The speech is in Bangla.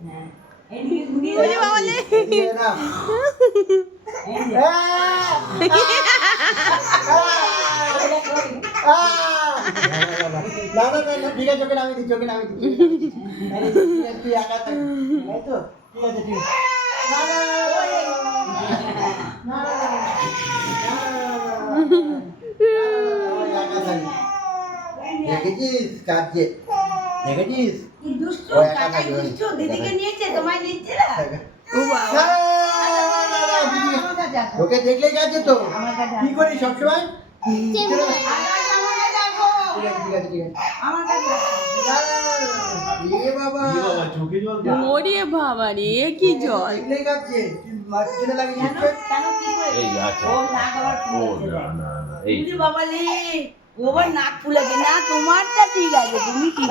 ওরে বাবা লে না না না দিকে চোখে নামি দি তুই একা থাক তাই তো ঠিক আছে ঠিক না না না একা থাক দেখেছিস কাজে দেখেছিস দিদিকে নিয়েছে তোমায় নিচ্ছে না ও বাবা ওকে দেখলে যাচ্ছে তো কি করি সবসময় ওরে বাবা রে কি জল বাবা লে ওবার নাক ফুলেছে না তোমারটা ঠিক আছে তুমি কি